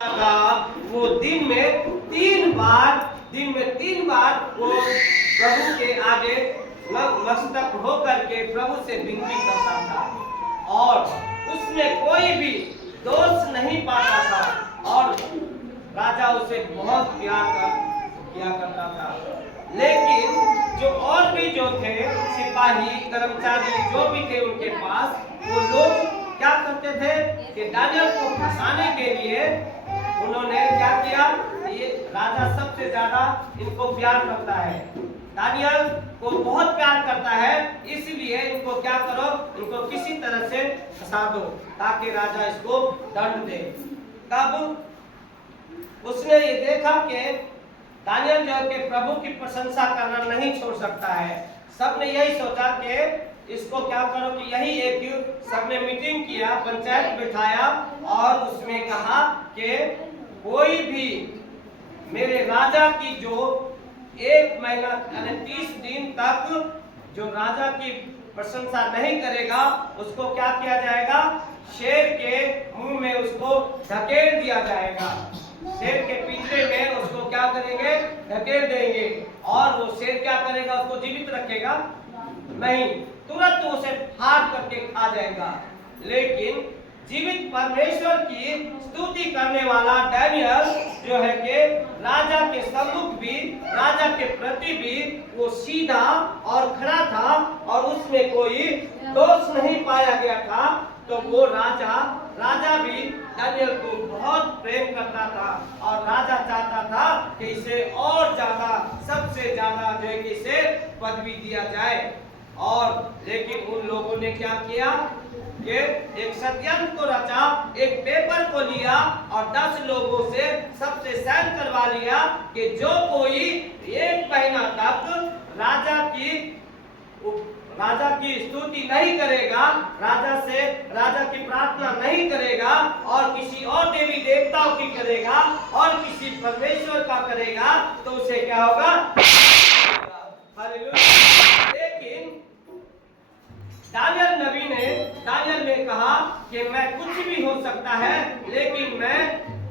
था वो दिन में तीन बार वो प्रभु के आगे मस्तक होकर के प्रभु से विनती करता था और उसमें कोई भी दोष नहीं पाता था और राजा उसे बहुत प्यार किया करता था। लेकिन जो और भी जो थे सिपाही कर्मचारी जो भी थे उनके पास वो लोग क्या करते थे कि दानियल को फंसाने के लिए उन्होंने क्या किया, ये राजा सबसे ज्यादा इनको प्यार करता है, दानियल को बहुत प्यार करता है, इसलिए इनको क्या करो, इनको किसी तरह से फंसा दो ताकि राजा इसको दंड दे। तब उसने ये देखा कि दानियल जो है कि प्रभु की प्रशंसा करना नहीं छोड़ सकता है। सबने यही सोचा कि इसको क्या करो कि यही एक सबने मीटिंग किया, पंचायत बिठाया और उसमें कहा कि कोई भी मेरे राजा की जो 1 महीना यानी 30 दिन तक जो राजा की प्रशंसा नहीं करेगा उसको क्या किया जाएगा, शेर के मुंह में उसको धकेल दिया जाएगा, शेर के पिंजरे में उसको क्या करेंगे, धकेल देंगे और वो शेर क्या करेगा, उसको जीवित रखेगा नहीं, तुरंत उसे फाड़ करके खा जाएगा। लेकिन जीवित परमेश्वर की स्तुति करने वाला दानियल जो है कि राजा के सम्मुख भी, राजा के प्रति भी वो सीधा और खड़ा था और उसमें कोई दोष नहीं पाया गया था। तो वो राजा भी दानियल को बहुत प्रेम करता था और राजा चाहता था कि इसे और ज्यादा, सबसे ज्यादा जो है कि इसे पदवी दिया जाए। और लेकिन उन लोगों ने क्या किया कि एक षड्यंत्र को रचा, एक पेपर को लिया और 10 लोगों से सबसे साइन करवा लिया कि जो कोई 1 महीना तक राजा की स्तुति नहीं करेगा, राजा की प्रार्थना नहीं करेगा और किसी और देवी देवताओं की करेगा और किसी परमेश्वर का करेगा तो उसे क्या होगा, हालेलुया। लेकिन दानियल ने कहा कि मैं कुछ भी हो सकता है लेकिन मैं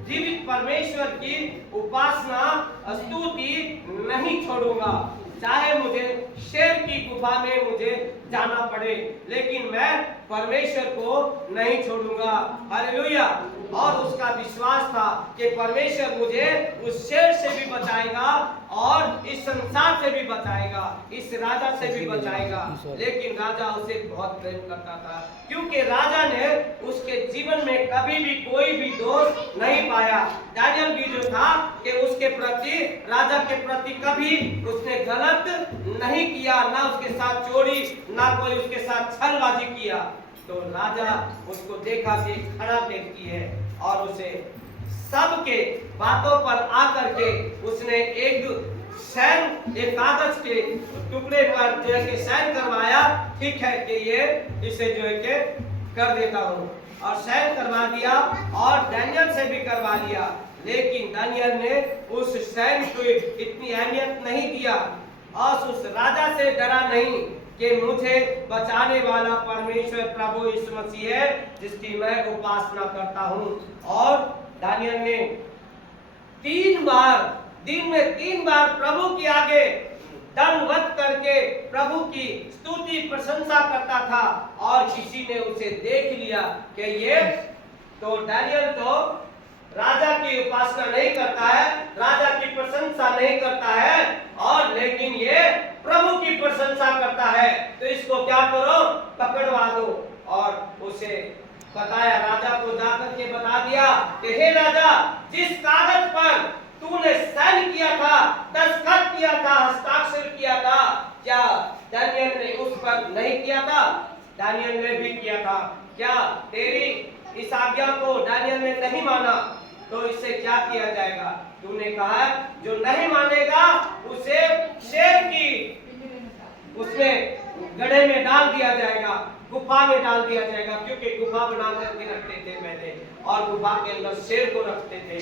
जीवित परमेश्वर की उपासना स्तुति नहीं छोड़ूंगा, चाहे मुझे शेर की गुफा में मुझे जाना पड़े लेकिन मैं परमेश्वर को नहीं छोड़ूंगा, हालेलुया। और उसका विश्वास था कि परमेश्वर मुझे उस शेर से भी बचाएगा और इस संसार से भी बचाएगा, इस राजा से भी बचाएगा। लेकिन राजा उसे बहुत प्रेम करता था क्योंकि राजा ने उसके जीवन में कभी भी कोई भी दोष नहीं पाया। दानियल भी जो था कि उसके प्रति, राजा के प्रति कभी उसने गलत नहीं किया, ना उसके साथ चोरी, ना कोई उसके साथ छलबाजी किया। तो राजा उसको देखा कि खड़ा व्यक्ति है और उसे सबके बातों पर आकर के उसने एक कागज के टुकड़े पर जो है कि साइन करवाया, ठीक है कि ये इसे जो है कि कर देता हूँ, और साइन करवा दिया और दानियल से भी करवा लिया। लेकिन दानियल ने उस साइन को इतनी अहमियत नहीं दिया और उस राजा से डरा नहीं कि मुझे बचाने वाला परमेश्वर प्रभु यीशु मसीह है जिसकी मैं उपासना करता हूँ। और दानियल ने 3 बार, दिन में 3 बार प्रभु के आगे दंडवत करके प्रभु की स्तुति प्रशंसा करता था और किसी ने उसे देख लिया कि ये तो दानियल तो राजा की उपासना नहीं करता है, राजा की प्रशंसा नहीं करता है और लेकिन ये प्रभु की प्रशंसा करता है, तो इसको क्या करो, पकड़वा दो। और उसे बताया, राजा को जाकर के बता दिया कि हे राजा, जिस कागज पर तूने साइन किया था, दस्तखत किया था, हस्ताक्षर किया था, क्या दानियल ने उस पर नहीं किया था? दानियल ने भी किया था। क्या तेरी इस आज्ञा को दानियल ने नहीं माना तो इसे क्या किया जाएगा? तूने कहा जो नहीं मानेगा उसे शेर की उसमें गड्ढे में डाल दिया जाएगा, गुफा में डाल दिया जाएगा, क्योंकि गुफा बना करके रखते थे पहले और गुफा के अंदर शेर को रखते थे।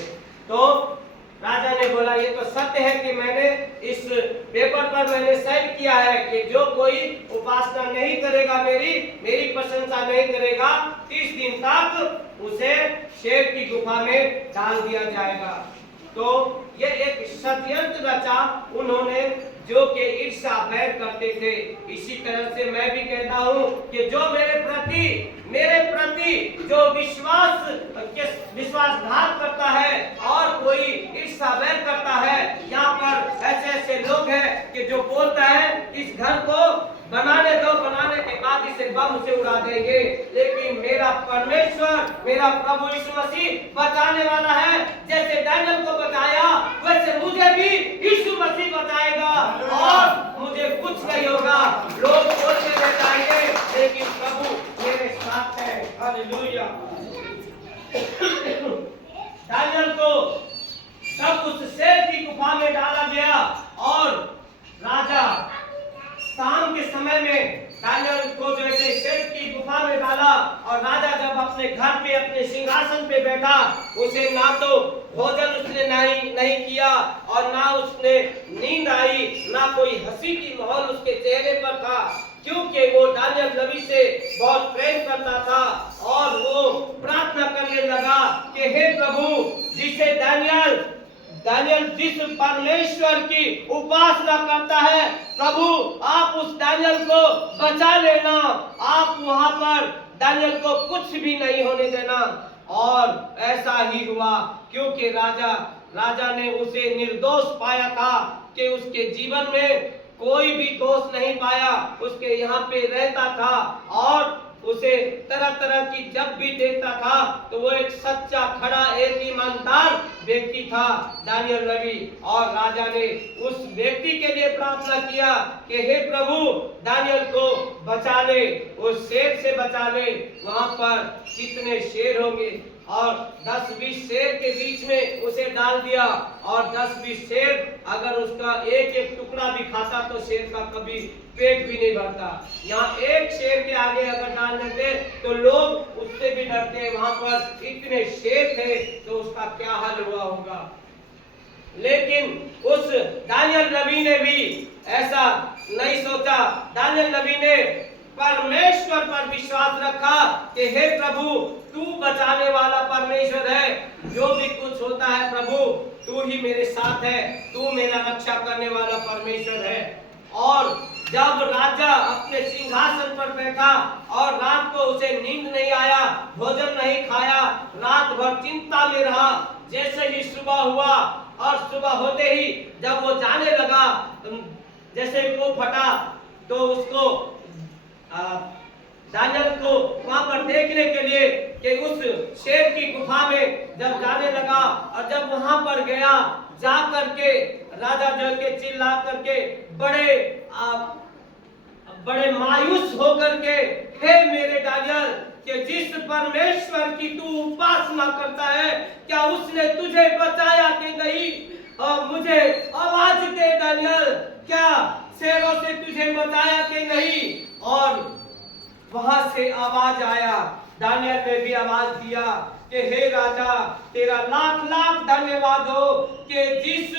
तो राजा ने बोला ये तो सत्य है कि मैंने इस पेपर पर मैंने साइन किया है कि जो कोई उपासना नहीं करेगा, मेरी प्रशंसा नहीं करेगा 30 दिन तक उसे शेर की गुफा में डाल दिया जाएगा। तो ये एक षड्यंत्र रचा उन्होंने, जो कि ईर्ष्या बैर करते थे। इसी तरह से मैं भी कहता हूँ कि जो मेरे प्रति जो विश्वासघात करता है और कोई ईर्ष्या बैर करता है, यहाँ पर ऐसे ऐसे लोग हैं कि जो बोलता है इस घर को बनाने दो, बनाने के बाद इसे बम से उड़ा देंगे, लेकिन मेरा परमेश्वर, मेरा प्रभु यीशु मसीह बचाने वाला है। जैसे दानियल को बचाया वैसे मुझे भी यीशु मसीह बचाएगा और मुझे कुछ नहीं होगा। लोग बोलते रह जाएंगे लेकिन प्रभु मेरे साथ है। हालेलुया। दानियल को तब उस शेर की गुफा में डाला गया और राजा शाम के समय में दानियल को जो है शेर की गुफा में डाला और राजा जब अपने घर पे अपने सिंहासन पे बैठा, उसे ना तो भोजन उसने नहीं किया और ना उसने नींद आई, ना कोई हंसी की माहौल उसके चेहरे पर था, क्योंकि वो दानियल नबी से बहुत प्रेम करता था। और वो प्रार्थना करने लगा कि हे प्रभु, जिसे दानियल जिस परमेश्वर की उपासना करता है, प्रभु आप उस दानियल को बचा लेना, आप वहां पर दानियल को कुछ भी नहीं होने देना। और ऐसा ही हुआ, क्योंकि राजा ने उसे निर्दोष पाया था कि उसके जीवन में कोई भी दोष नहीं पाया, उसके यहाँ पे रहता था और उसे तरह तरह की जब भी देखता था तो वो एक सच्चा, खड़ा, एक ईमानदार व्यक्ति था दानियल नबी। और राजा ने उस व्यक्ति के लिए प्रार्थना किया कि हे प्रभु, दानियल को बचा ले, उस शेर से बचा ले। वहां पर कितने शेर होंगे और 10-20 शेर के बीच में उसे डाल दिया और 10-20 शेर अगर उसका एक एक टुकड़ा भी खाता तो शेर का कभी पेट भी नहीं भरता। यहाँ एक शेर के आगे अगर डाल देते तो लोग उससे भी डरते। वहां पर इतने शेर थे तो उसका क्या हाल हुआ होगा। लेकिन उस दानियल नबी ने भी ऐसा नहीं सोचा। दानियल नबी ने परमेश्वर पर विश्वास रखा कि हे प्रभु, तू बचाने वाला परमेश्वर है, जो भी कुछ होता है प्रभु तू ही मेरे साथ है, तू मेरा रक्षा करने वाला परमेश्वर है। और जब राजा अपने सिंहासन पर बैठा और रात को उसे नींद नहीं आया, भोजन नहीं खाया, रात भर चिंता में रहा। जैसे ही सुबह हुआ और सुबह होते ही जब वो जाने लगा, जैसे वो फटा तो उसको दानियल को वहां पर देखने के लिए कि उस शेर की गुफा में जब जाने लगा और जब वहां पर गया, जा करके राजा जो के चिल्ला करके बड़े मायूस होकर के, हे मेरे दानियल, कि जिस परमेश्वर की तू उपासना करता है, क्या उसने तुझे बचाया कि नहीं? और मुझे आवाज दे दानियल, क्या शेरों से तुझे बचाया कि नहीं? और वहां से आवाज आया, दानियल ने भी आवाज दिया कि हे राजा, तेरा लाख लाख धन्यवाद हो कि जिस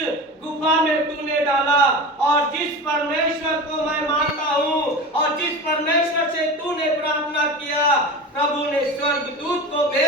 गुफा में तूने डाला और जिस परमेश्वर को मैं मानता हूँ और जिस परमेश्वर से तूने प्रार्थना किया, प्रभु ने स्वर्गदूत को भेज